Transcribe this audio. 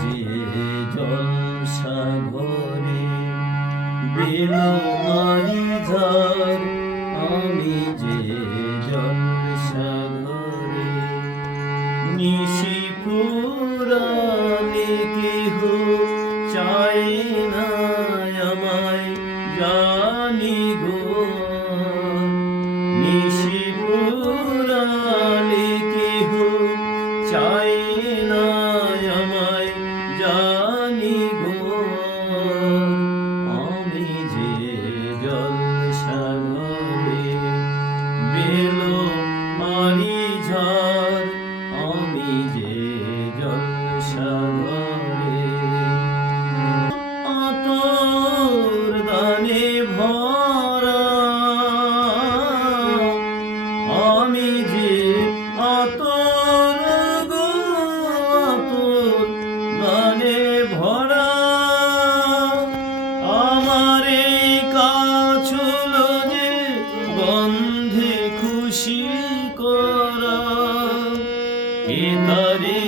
যে জলসাঘরে বেলুমারি ঝড়, আমি যে জলসাঘরে নিশি পুরাণে কেহ চায় না আমায় জানি গো, নিশি পুরাণে কেহ চায় না আমায় জানি গো, আমি যে জলসাঘরে বেলুমারি ঝড়, আমি যে জলসাঘরে আতর দানে ভরা, আমি যে আতর গো আতর দানে ভরা, আমার এই কাছল যে গন্ধে খুশি করা, এ তারে